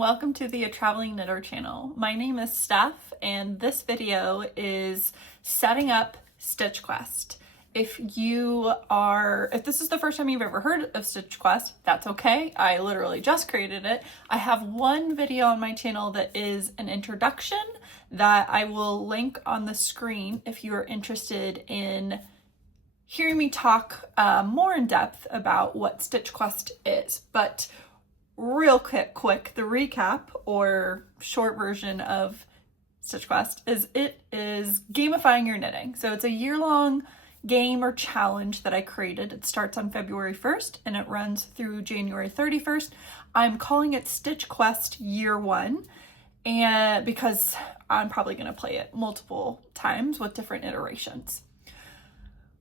welcome to the Traveling Knitter channel. My name is Steph and this video is setting up StitchQuest. If this is the first time you've ever heard of StitchQuest, that's okay. I literally just created it. I have one video on my channel that is an introduction that I will link on the screen if you are interested in hearing me talk more in depth about what StitchQuest is. But real quick, the recap or short version of StitchQuest is it is gamifying your knitting. So it's a year-long game or challenge that I created. It starts on February 1st and it runs through January 31st. I'm calling it StitchQuest Year 1 and because I'm probably going to play it multiple times with different iterations.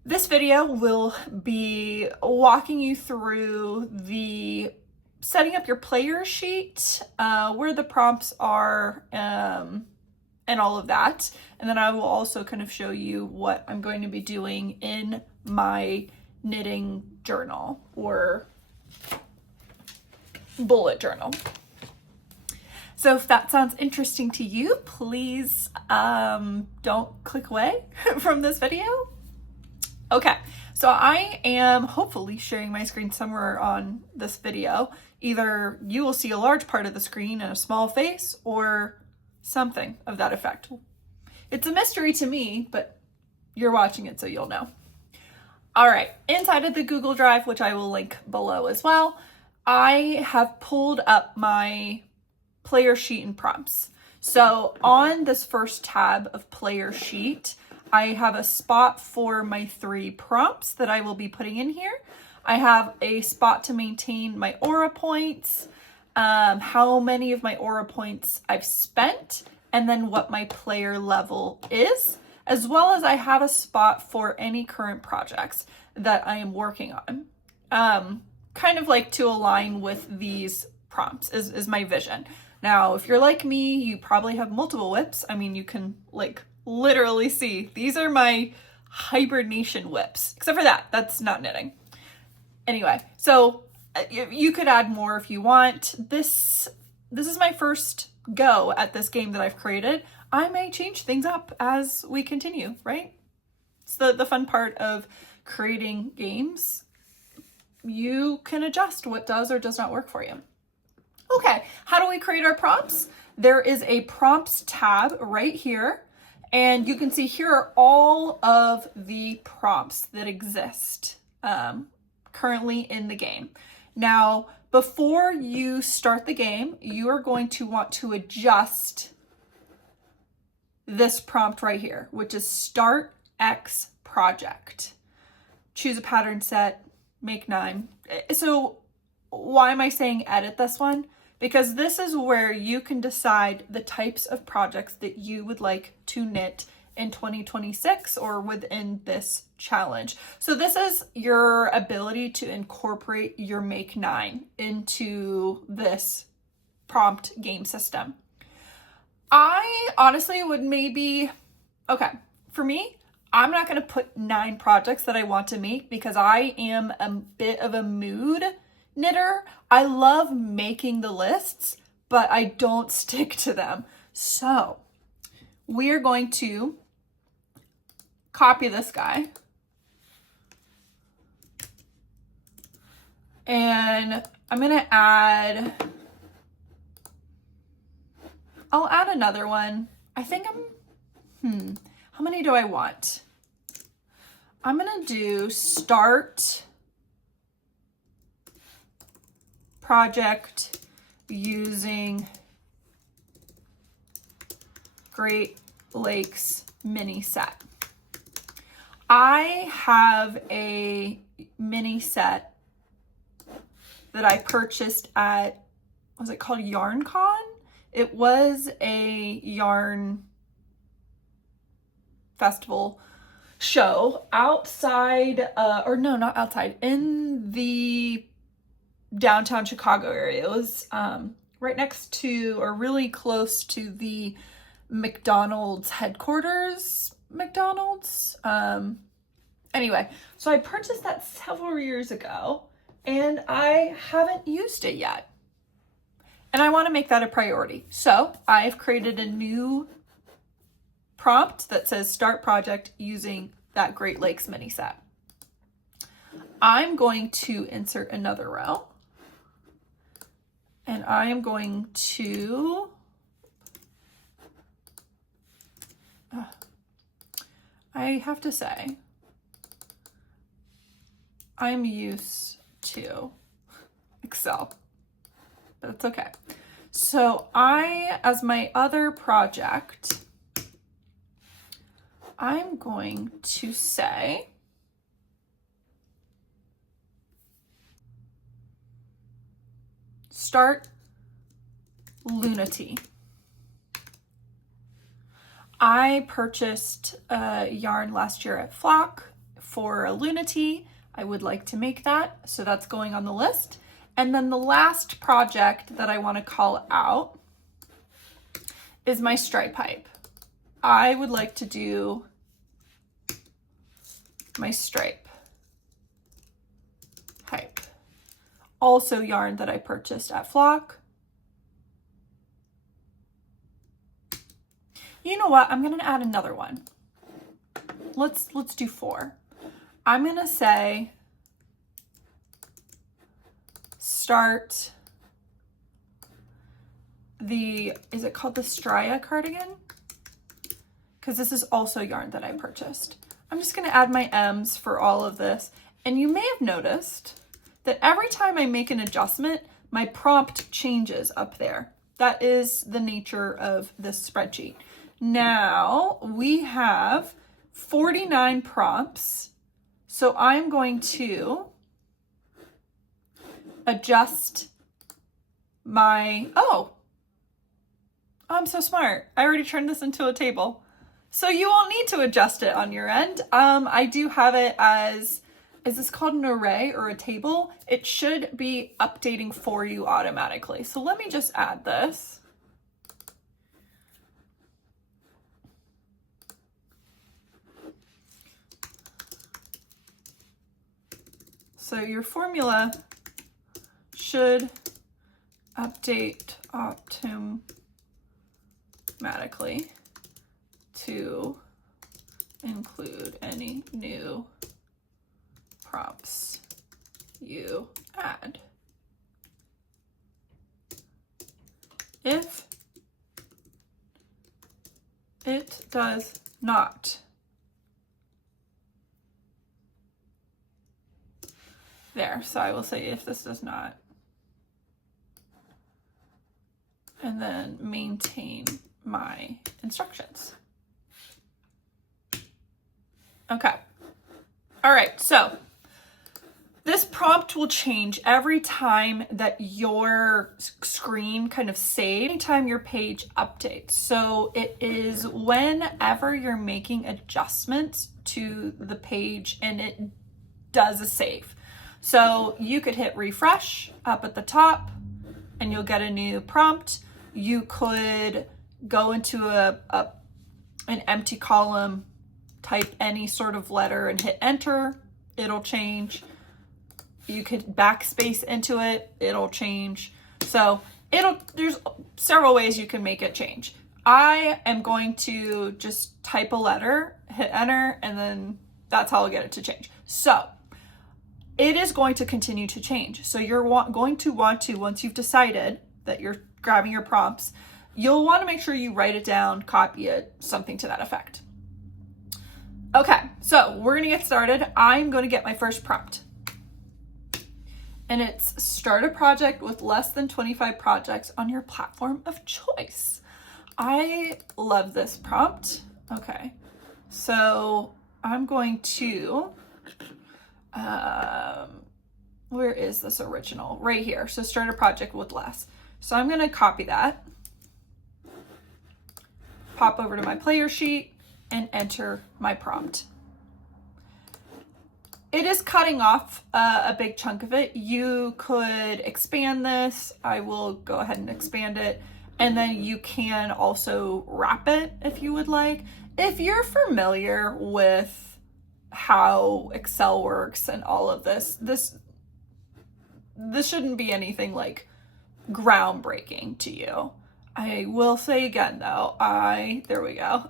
This video will be walking you through the setting up your player sheet, where the prompts are, and all of that. And then I will also kind of show you what I'm going to be doing in my knitting journal or bullet journal. So if that sounds interesting to you, please don't click away from this video. Okay, so I am hopefully sharing my screen somewhere on this video. Either you will see a large part of the screen and a small face or something of that effect. It's a mystery to me, but you're watching it so you'll know. All right, inside of the Google Drive, which I will link below as well, I have pulled up my player sheet and prompts. So on this first tab of player sheet, I have a spot for my 3 prompts that I will be putting in here. I have a spot to maintain my aura points, how many of my aura points I've spent, and then what my player level is, as well as I have a spot for any current projects that I am working on. Kind of like to align with these prompts is my vision. Now, if you're like me, you probably have multiple whips. I mean, you can like literally see, these are my hibernation whips, except for that's not knitting. Anyway, so you could add more if you want. This is my first go at this game that I've created. I may change things up as we continue, right? It's the fun part of creating games. You can adjust what does or does not work for you. Okay, how do we create our prompts? There is a prompts tab right here. And you can see here are all of the prompts that exist currently in the game. Now, before you start the game, you are going to want to adjust this prompt right here, which is Start X Project. Choose a pattern set, make 9. So why am I saying edit this one? Because this is where you can decide the types of projects that you would like to knit in 2026 or within this challenge. So this is your ability to incorporate your make 9 into this prompt game system. I honestly would for me, I'm not going to put 9 projects that I want to make because I am a bit of a mood knitter. I love making the lists, but I don't stick to them. So we are going to copy this guy and I'm going to I'll add another one. I think how many do I want? I'm going to do start project using Great Lakes mini set. I have a mini set that I purchased at, was it called YarnCon? It was a yarn festival show outside, or no, not outside, in the downtown Chicago area. It was right next to or really close to the McDonald's headquarters. Anyway, so I purchased that several years ago and I haven't used it yet. And I want to make that a priority. So I've created a new prompt that says start project using that Great Lakes mini set. I'm going to insert another row. And I am going to I have to say, I'm used to Excel, but it's okay. So as my other project, I'm going to say, start Lunity. I purchased a yarn last year at Flock for a Lunity. I would like to make that, so that's going on the list. And then the last project that I want to call out is my stripe hype. I would like to do my stripe hype. Also yarn that I purchased at Flock. You know what? I'm going to add another one. Let's do 4. I'm going to say start is it called the Stria cardigan? Because this is also yarn that I purchased. I'm just going to add my M's for all of this. And you may have noticed that every time I make an adjustment, my prompt changes up there. That is the nature of this spreadsheet. Now we have 49 prompts. So I'm going to adjust my, I'm so smart. I already turned this into a table. So you won't need to adjust it on your end. I do have it as, is this called an array or a table? It should be updating for you automatically. So let me just add this. So your formula should update automatically to include any new prompts you add. If it does not, there, so I will say if this does not, and then maintain my instructions. Okay. All right, so this prompt will change every time that your screen kind of saves, anytime your page updates. So it is whenever you're making adjustments to the page and it does a save. So you could hit refresh up at the top and you'll get a new prompt. You could go into an empty column, type any sort of letter and hit enter, it'll change. You could backspace into it, it'll change. So there's several ways you can make it change. I am going to just type a letter, hit enter, and then that's how I'll get it to change. So it is going to continue to change. So you're going to want to, once you've decided that you're grabbing your prompts, you'll want to make sure you write it down, copy it, something to that effect. Okay, so we're going to get started. I'm going to get my first prompt. And it's start a project with less than 25 projects on your platform of choice. I love this prompt. Okay, so I'm going to, where is this original? Right here. So start a project with less. So I'm going to copy that, pop over to my player sheet, and enter my prompt. It is cutting off a big chunk of it. You could expand this. I will go ahead and expand it. And then you can also wrap it if you would like. If you're familiar with how Excel works and all of this shouldn't be anything like groundbreaking to you. I will say again though, there we go.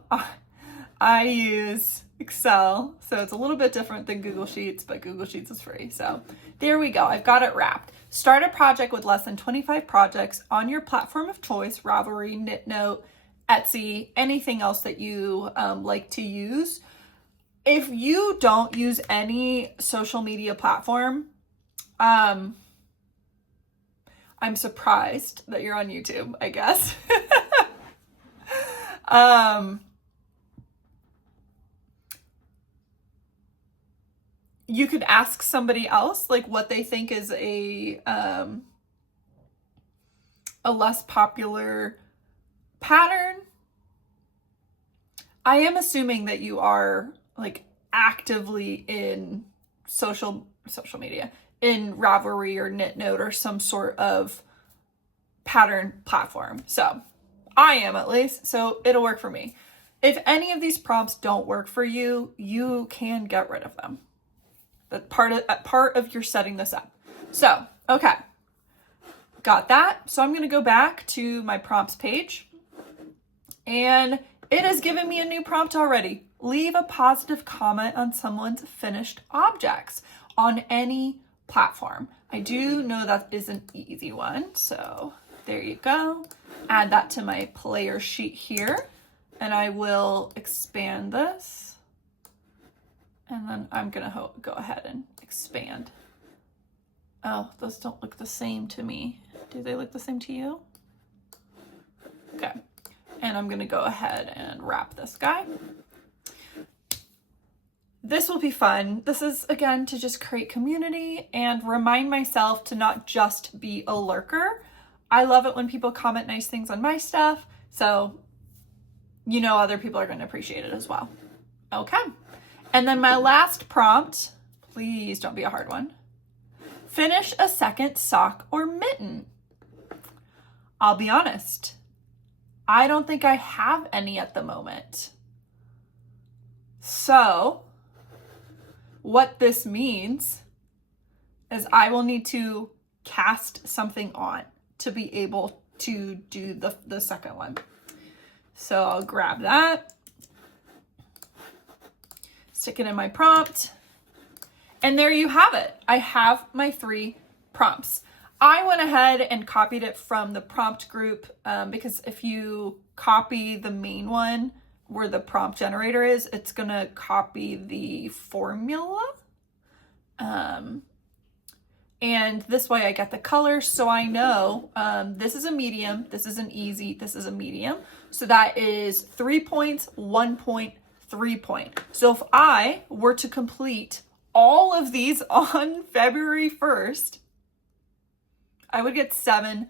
I use Excel, so it's a little bit different than Google Sheets, but Google Sheets is free. So there we go. I've got it wrapped. Start a project with less than 25 projects on your platform of choice, Ravelry, KnitNote, Etsy, anything else that you like to use. If you don't use any social media platform, I'm surprised that you're on YouTube, I guess. You could ask somebody else like what they think is a less popular pattern. I am assuming that you are like actively in social media, in Ravelry or KnitNote or some sort of pattern platform. So I am, at least, so it'll work for me. If any of these prompts don't work for you, you can get rid of them. That's part of your setting this up. So, okay, got that. So I'm going to go back to my prompts page, and it has given me a new prompt already. Leave a positive comment on someone's finished objects on any platform. I do know that is an easy one, so there you go. Add that to my player sheet here, and I will expand this. And then I'm gonna go ahead and expand. Oh, those don't look the same to me. Do they look the same to you? Okay. And I'm gonna go ahead and wrap this guy. This will be fun. This is, again, to just create community and remind myself to not just be a lurker. I love it when people comment nice things on my stuff, so you know other people are gonna appreciate it as well. Okay. And then my last prompt, please don't be a hard one. Finish a second sock or mitten. I'll be honest, I don't think I have any at the moment. So what this means is I will need to cast something on to be able to do the second one. So I'll grab that. Stick it in my prompt, and there you have it. I have my 3 prompts. I went ahead and copied it from the prompt group because if you copy the main one where the prompt generator is, it's gonna copy the formula. And this way I get the color, so I know this is a medium, this is an easy, this is a medium. So that is 3 points, 1 point, 3 point. So if I were to complete all of these on February 1st, I would get 7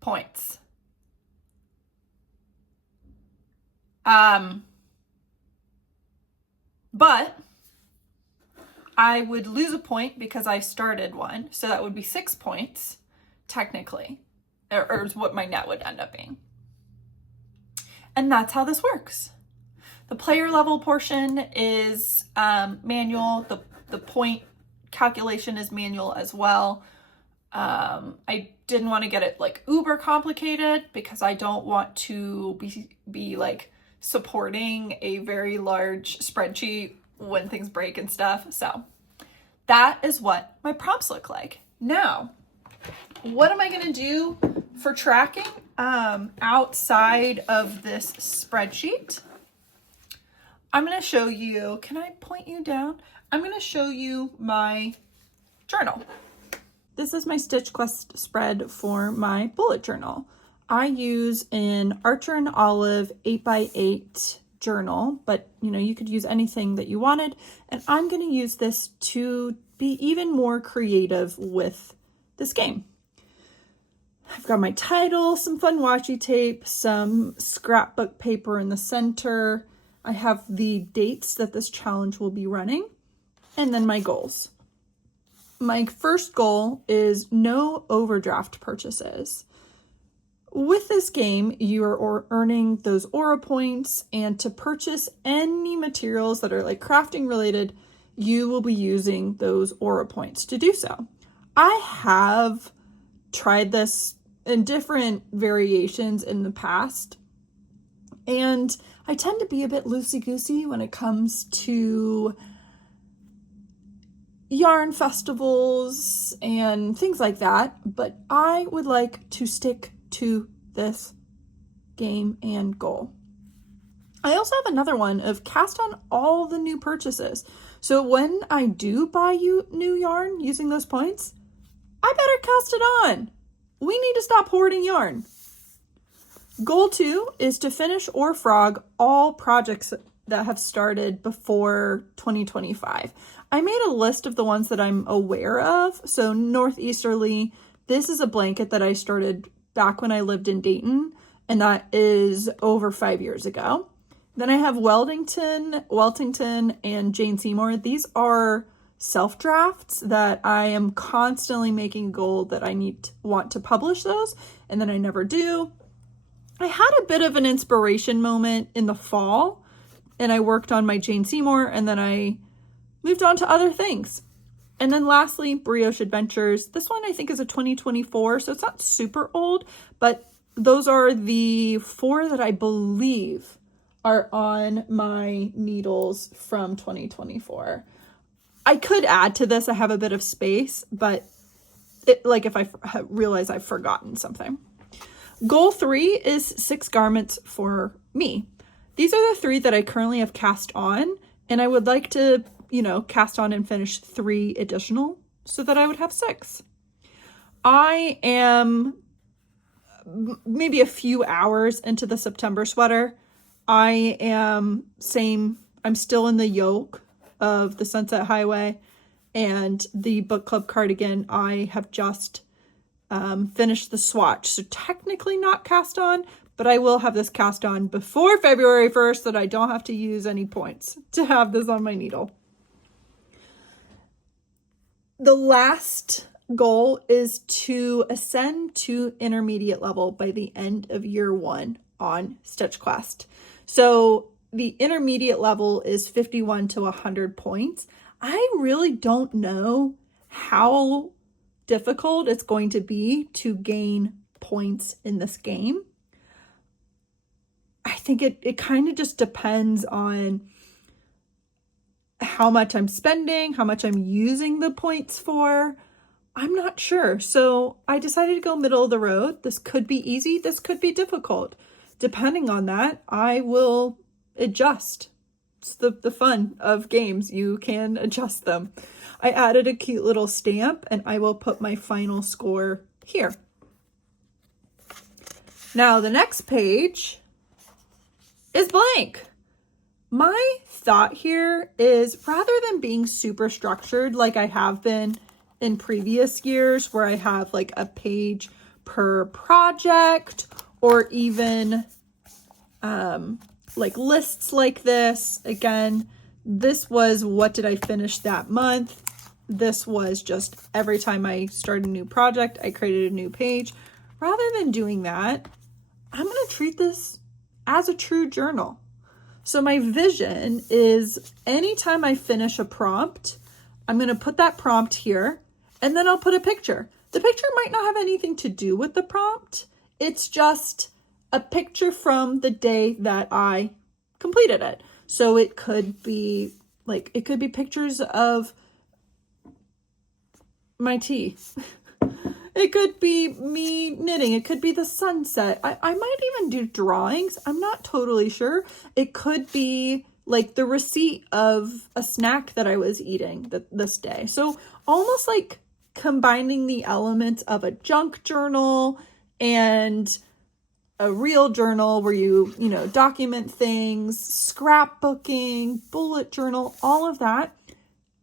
points. But I would lose a point because I started one. So that would be 6 points, technically, or is what my net would end up being. And that's how this works. The player level portion is manual. The point calculation is manual as well. I didn't want to get it like uber complicated because I don't want to be like supporting a very large spreadsheet when things break and stuff. So that is what my prompts look like. Now, what am I going to do for tracking outside of this spreadsheet? I'm going to show you, can I point you down? I'm going to show you my journal. This is my StitchQuest spread for my bullet journal. I use an Archer and Olive 8x8 journal, but you could use anything that you wanted. And I'm going to use this to be even more creative with this game. I've got my title, some fun washi tape, some scrapbook paper in the center. I have the dates that this challenge will be running, and then my goals. My first goal is no overdraft purchases. With this game, you are earning those aura points, and to purchase any materials that are like crafting related, you will be using those aura points to do so. I have tried this in different variations in the past. And I tend to be a bit loosey-goosey when it comes to yarn festivals and things like that, but I would like to stick to this game and goal. I also have another one of cast on all the new purchases. So when I do buy you new yarn using those points, I better cast it on. We need to stop hoarding yarn. Goal 2 is to finish or frog all projects that have started before 2025. I made a list of the ones that I'm aware of. So Northeasterly, this is a blanket that I started back when I lived in Dayton, and that is over 5 years ago. Then I have Weltington, and Jane Seymour. These are self-drafts that I am constantly making a goal that I want to publish those, and then I never do. I had a bit of an inspiration moment in the fall, and I worked on my Jane Seymour, and then I moved on to other things. And then lastly, Brioche Adventures. This one I think is a 2024, so it's not super old, but those are the 4 that I believe are on my needles from 2024. I could add to this. I have a bit of space, but if I realize I've forgotten something. Goal 3 is 6 garments for me. These are the 3 that I currently have cast on, and I would like to, cast on and finish 3 additional so that I would have 6. I am maybe a few hours into the September sweater. I'm still in the yoke of the Sunset Highway, and the book club cardigan I have just finished the swatch. So technically not cast on, but I will have this cast on before February 1st so that I don't have to use any points to have this on my needle. The last goal is to ascend to intermediate level by the end of year 1 on StitchQuest. So the intermediate level is 51 to 100 points. I really don't know how difficult it's going to be to gain points in this game. I think it kind of just depends on how much I'm spending, how much I'm using the points for. I'm not sure. So I decided to go middle of the road. This could be easy. This could be difficult. Depending on that, I will adjust. It's the fun of games. You can adjust them. I added a cute little stamp, and I will put my final score here. Now the next page is blank. My thought here is, rather than being super structured like I have been in previous years, where I have like a page per project, or even like lists like this. Again, this was what did I finish that month. This was just every time I started a new project, I created a new page. Rather than doing that, I'm going to treat this as a true journal. So my vision is anytime I finish a prompt, I'm going to put that prompt here, and then I'll put a picture. The picture might not have anything to do with the prompt. It's just a picture from the day that I completed it. So it could be pictures of my tea. It could be me knitting. It could be the sunset. I might even do drawings. I'm not totally sure. It could be like the receipt of a snack that I was eating this day. So almost like combining the elements of a junk journal and a real journal where you document things, scrapbooking, bullet journal, all of that.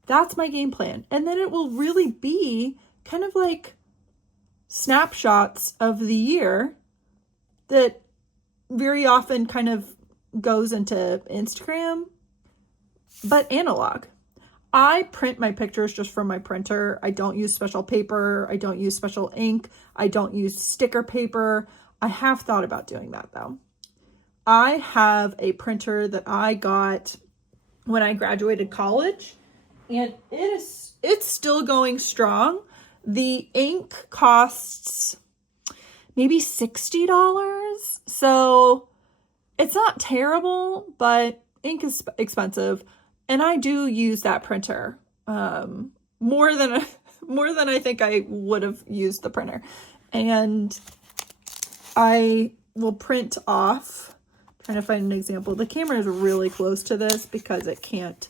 That's my game plan. And then it will really be kind of like snapshots of the year that very often kind of goes into Instagram, but analog. I print my pictures just from my printer. I don't use special paper. I don't use special ink. I don't use sticker paper. I have thought about doing that though. I have a printer that I got when I graduated college, and it's still going strong. The ink costs maybe $60. So it's not terrible, but ink is expensive. And I do use that printer more than I think I would have used the printer. And I will print off, trying to find an example. The camera is really close to this because it can't,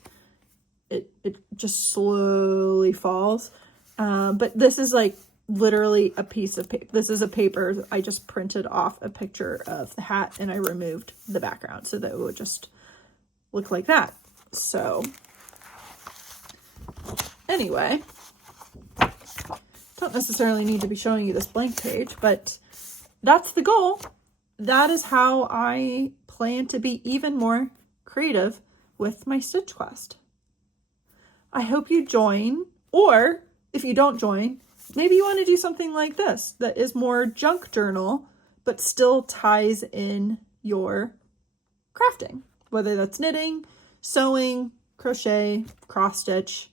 it just slowly falls. But this is like literally a piece of paper. This is a paper. I just printed off a picture of the hat and I removed the background so that it would just look like that. So anyway, don't necessarily need to be showing you this blank page, but that's the goal. That is how I plan to be even more creative with my StitchQuest. I hope you join, or if you don't join, maybe you want to do something like this that is more junk journal, but still ties in your crafting, whether that's knitting, sewing, crochet, cross stitch.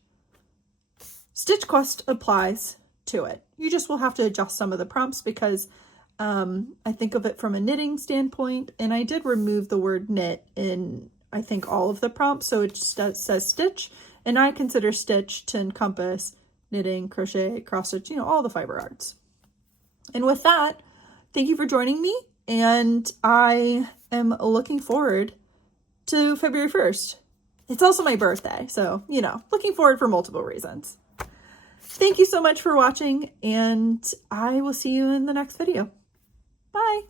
StitchQuest applies to it. You just will have to adjust some of the prompts because I think of it from a knitting standpoint, and I did remove the word knit in, I think, all of the prompts. So it just says stitch, and I consider stitch to encompass knitting, crochet, cross stitch, you know, all the fiber arts. And with that, thank you for joining me, and I am looking forward to February 1st. It's also my birthday, so, you know, looking forward for multiple reasons. Thank you so much for watching, and I will see you in the next video. Bye.